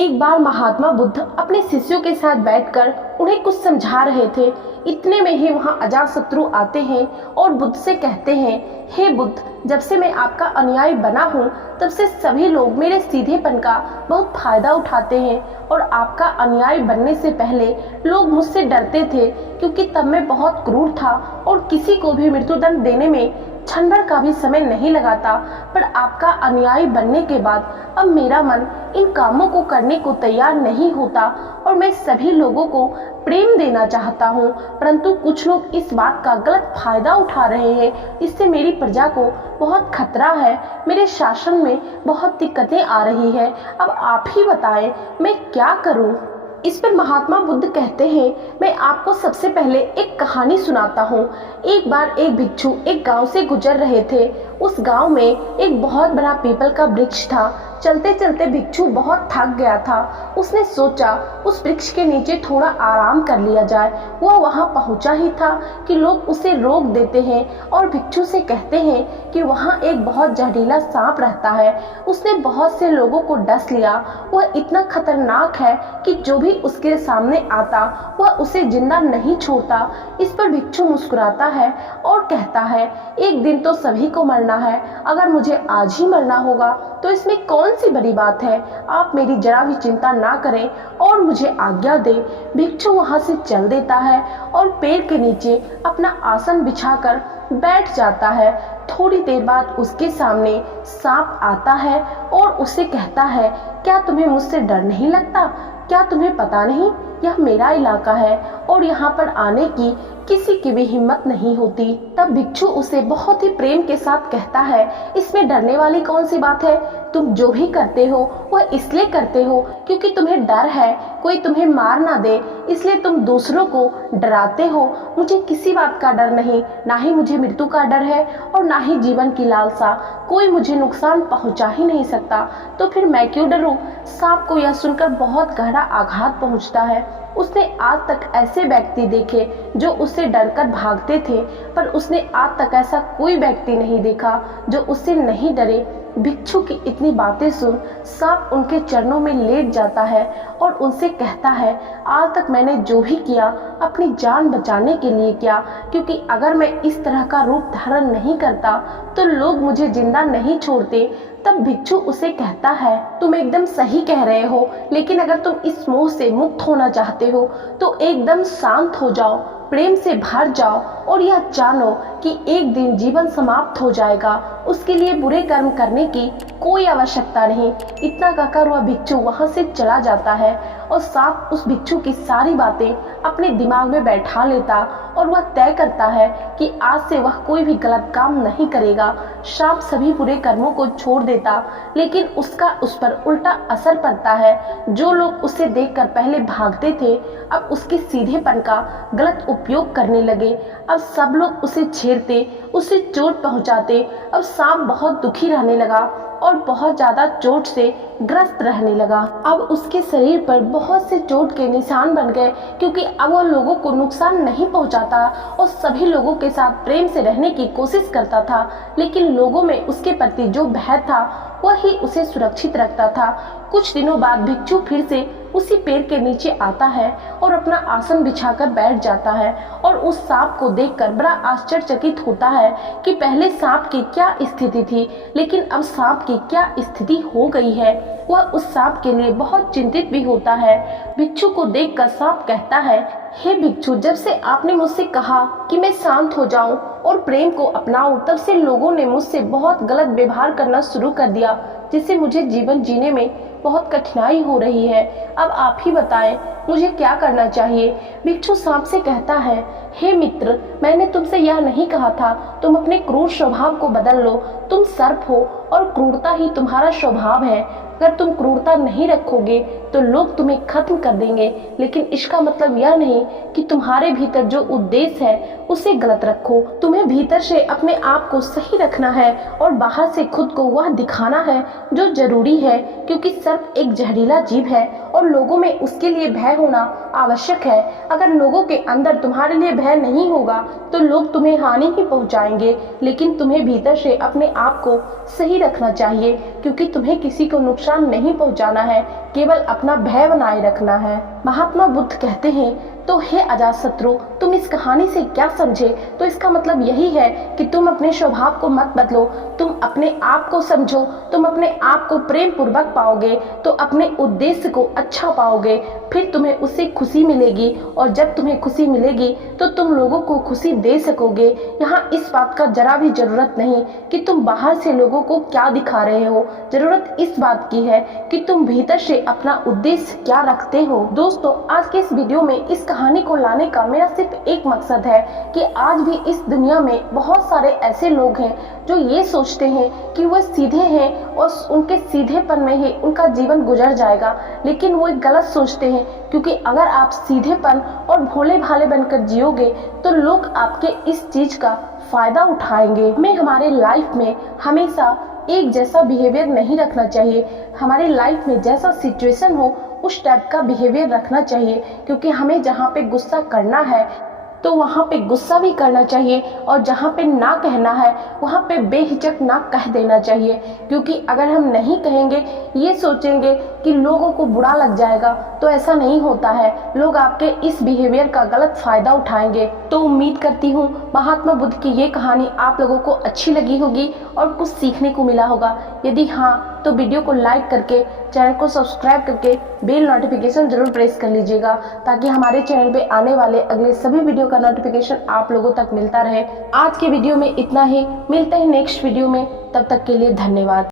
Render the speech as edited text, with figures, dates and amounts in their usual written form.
एक बार महात्मा बुद्ध अपने शिष्यों के साथ बैठकर उन्हें कुछ समझा रहे थे। इतने में ही वहां अजातशत्रु आते हैं और बुद्ध से कहते हैं, हे बुद्ध, जब से मैं आपका अनुयायी बना हूँ तब से सभी लोग मेरे सीधेपन का बहुत फायदा उठाते हैं और आपका अनुयायी बनने से पहले लोग मुझसे डरते थे क्योंकि तब मैं बहुत क्रूर था और किसी को भी मृत्युदंड देने में क्षण भर का भी समय नहीं लगाता। पर आपका अनुयायी बनने के बाद अब मेरा मन इन कामों को करने को तैयार नहीं होता और मैं सभी लोगों को प्रेम देना चाहता हूँ, परंतु कुछ लोग इस बात का गलत फायदा उठा रहे हैं। इससे मेरी प्रजा को बहुत खतरा है, मेरे शासन में बहुत दिक्कतें आ रही है। अब आप ही बताएं मैं क्या करूँ। इस पर महात्मा बुद्ध कहते हैं, मैं आपको सबसे पहले एक कहानी सुनाता हूँ। एक बार एक भिक्षु एक गांव से गुजर रहे थे। उस गांव में एक बहुत बड़ा पीपल का वृक्ष था। चलते चलते भिक्षु बहुत थक गया था। उसने सोचा उस वृक्ष के नीचे थोड़ा आराम कर लिया जाए। वह वहां पहुंचा ही था कि लोग उसे रोक देते हैं और भिक्षु से कहते हैं कि वहां एक बहुत जहरीला सांप रहता है। उसने बहुत से लोगों को डस लिया। वह इतना खतरनाक है कि जो भी उसके सामने आता वह उसे जिंदा नहीं छोड़ता। इस पर भिक्षु मुस्कुराता है और कहता है, एक दिन तो सभी को मरना है, अगर मुझे आज ही मरना होगा तो इसमें कौन सी बड़ी बात है। आप मेरी जरा भी चिंता ना करें और मुझे आज्ञा दें। भिक्षु वहां से चल देता है और पेड़ के नीचे अपना आसन बिछाकर बैठ जाता है। थोड़ी देर बाद उसके सामने सांप आता है और उसे कहता है, क्या तुम्हें मुझसे डर नहीं लगता? क्या तुम्हें पता नहीं यह मेरा इलाका है और यहाँ पर आने की किसी की भी हिम्मत नहीं होती। तब भिक्षु उसे बहुत ही प्रेम के साथ कहता है, इसमें डरने वाली कौन सी बात है? तुम जो भी करते हो वह इसलिए करते हो क्योंकि तुम्हें डर है कोई तुम्हें मार ना दे, इसलिए तुम दूसरों को डराते हो। मुझे किसी बात का डर नहीं, ना ही मुझे मृत्यु का डर है और ना ही जीवन की लालसा। कोई मुझे नुकसान पहुंचा ही नहीं सकता, तो फिर मैं क्यों डरूं? सांप को यह सुनकर बहुत गहरा आघात पहुंचता है। उसने आज तक ऐसे व्यक्ति देखे जो उससे डरकर भागते थे, पर उसने आज तक ऐसा कोई व्यक्ति नहीं देखा जो उससे नहीं डरे। भिक्षु की इतनी बातें सुन सांप उनके चरणों में लेट जाता है और उनसे कहता है, आज तक मैंने जो भी किया अपनी जान बचाने के लिए किया, क्योंकि अगर मैं इस तरह का रूप धारण नहीं करता तो लोग मुझे जिंदा नहीं छोड़ते। तब भिक्षु उसे कहता है, तुम एकदम सही कह रहे हो, लेकिन अगर तुम इस मोह से मुक्त होना चाहते हो तो एकदम शांत हो जाओ, प्रेम से भर जाओ और यह जानो कि एक दिन जीवन समाप्त हो जाएगा। उसके लिए बुरे कर्म करने की कोई आवश्यकता नहीं। इतना कहकर वह भिक्षु वहां से चला जाता है और सांप उस भिक्षु की सारी बातें अपने दिमाग में बैठा लेता और वह तय करता है कि आज से वह कोई भी गलत काम नहीं करेगा। सांप सभी बुरे कर्मों को छोड़ देता, लेकिन उसका उस पर उल्टा असर पड़ता है। जो लोग उसे देखकर पहले भागते थे अब उसके सीधेपन का गलत उपयोग करने लगे। अब सब लोग उसे छेड़ते, उसे चोट पहुंचाते। अब सांप बहुत दुखी रहने लगा और बहुत ज्यादा चोट से ग्रस्त रहने लगा। अब उसके शरीर पर बहुत से चोट के निशान बन गए, क्योंकि अब वह लोगों को नुकसान नहीं पहुंचाता और सभी लोगों के साथ प्रेम से रहने की कोशिश करता था। लेकिन लोगों में उसके प्रति जो भय था वह ही उसे सुरक्षित रखता था। कुछ दिनों बाद भिक्षु फिर से उसी पेड़ के नीचे आता है और अपना आसन बिछाकर बैठ जाता है और उस सांप को देखकर बड़ा आश्चर्यचकित होता है कि पहले सांप की क्या स्थिति थी, लेकिन अब सांप की क्या स्थिति हो गई है। वह उस सांप के लिए बहुत चिंतित भी होता है। भिक्षु को देखकर सांप कहता है, हे भिक्षु, जब से आपने मुझसे कहा कि मैं शांत हो जाऊं और प्रेम को अपनाऊं, तब से लोगों ने मुझसे बहुत गलत व्यवहार करना शुरू कर दिया, जिससे मुझे जीवन जीने में बहुत कठिनाई हो रही है। अब आप ही बताएं मुझे क्या करना चाहिए। भिक्षु सांप से कहता है, हे मित्र, मैंने तुमसे यह नहीं कहा था तुम अपने क्रूर स्वभाव को बदल लो। तुम सर्प हो और क्रूरता ही तुम्हारा स्वभाव है। अगर तुम क्रूरता नहीं रखोगे तो लोग तुम्हें खत्म कर देंगे, लेकिन इसका मतलब यह नहीं कि तुम्हारे भीतर जो उद्देश्य है उसे गलत रखो। तुम्हें भीतर से अपने आप को सही रखना है और बाहर से खुद को वह दिखाना है जो जरूरी है, क्योंकि सर्प एक जहरीला जीव है और लोगों में उसके लिए भय होना आवश्यक है। अगर लोगों के अंदर तुम्हारे लिए भय नहीं होगा तो लोग तुम्हें हानि ही पहुंचाएंगे, लेकिन तुम्हें भीतर से अपने आप को सही रखना चाहिए, क्योंकि तुम्हें किसी को नुकसान नुकसान नहीं पहुंचाना है, केवल अपना भय बनाए रखना है। महात्मा बुद्ध कहते हैं, तो हे अजातशत्रु, तुम इस कहानी से क्या समझे? तो इसका मतलब यही है कि तुम अपने स्वभाव को मत बदलो, तुम अपने आप को समझो, तुम अपने आप को प्रेम पूर्वक पाओगे तो अपने उद्देश्य को अच्छा पाओगे, फिर तुम्हें उससे खुशी मिलेगी, और जब तुम्हें खुशी मिलेगी तो तुम लोगों को खुशी दे सकोगे। यहाँ इस बात का जरा भी जरूरत नहीं कि तुम बाहर से लोगों को क्या दिखा रहे हो, जरूरत इस बात की है कि तुम भीतर से अपना उद्देश्य क्या रखते हो। दोस्तों, आज के इस वीडियो में इस कहानी को लाने का मेरा सिर्फ एक मकसद है कि आज भी इस दुनिया में बहुत सारे ऐसे लोग हैं जो ये सोचते हैं कि वह सीधे हैं और उनके सीधेपन में ही उनका जीवन गुजर जाएगा, लेकिन वो एक गलत सोचते हैं, क्योंकि अगर आप सीधेपन और भोले भाले बनकर जियोगे तो लोग आपके इस चीज का फायदा उठाएंगे। हमें हमारे लाइफ में हमेशा एक जैसा बिहेवियर नहीं रखना चाहिए, हमारे लाइफ में जैसा सिचुएशन हो उस टाइप का बिहेवियर रखना चाहिए, क्योंकि हमें जहाँ पे गुस्सा करना है तो वहाँ पे गुस्सा भी करना चाहिए, और जहाँ पे ना कहना है वहाँ पे बेहिचक ना कह देना चाहिए, क्योंकि अगर हम नहीं कहेंगे, ये सोचेंगे कि लोगों को बुरा लग जाएगा, तो ऐसा नहीं होता है। लोग आपके इस बिहेवियर का गलत फायदा उठाएंगे। तो उम्मीद करती हूँ महात्मा बुद्ध की ये कहानी आप लोगों को अच्छी लगी होगी और कुछ सीखने को मिला होगा। यदि हाँ तो वीडियो को लाइक करके, चैनल को सब्सक्राइब करके बेल नोटिफिकेशन जरूर प्रेस कर लीजिएगा, ताकि हमारे चैनल पे आने वाले अगले सभी वीडियो का नोटिफिकेशन आप लोगों तक मिलता रहे। आज के वीडियो में इतना ही, मिलते हैं नेक्स्ट वीडियो में, तब तक के लिए धन्यवाद।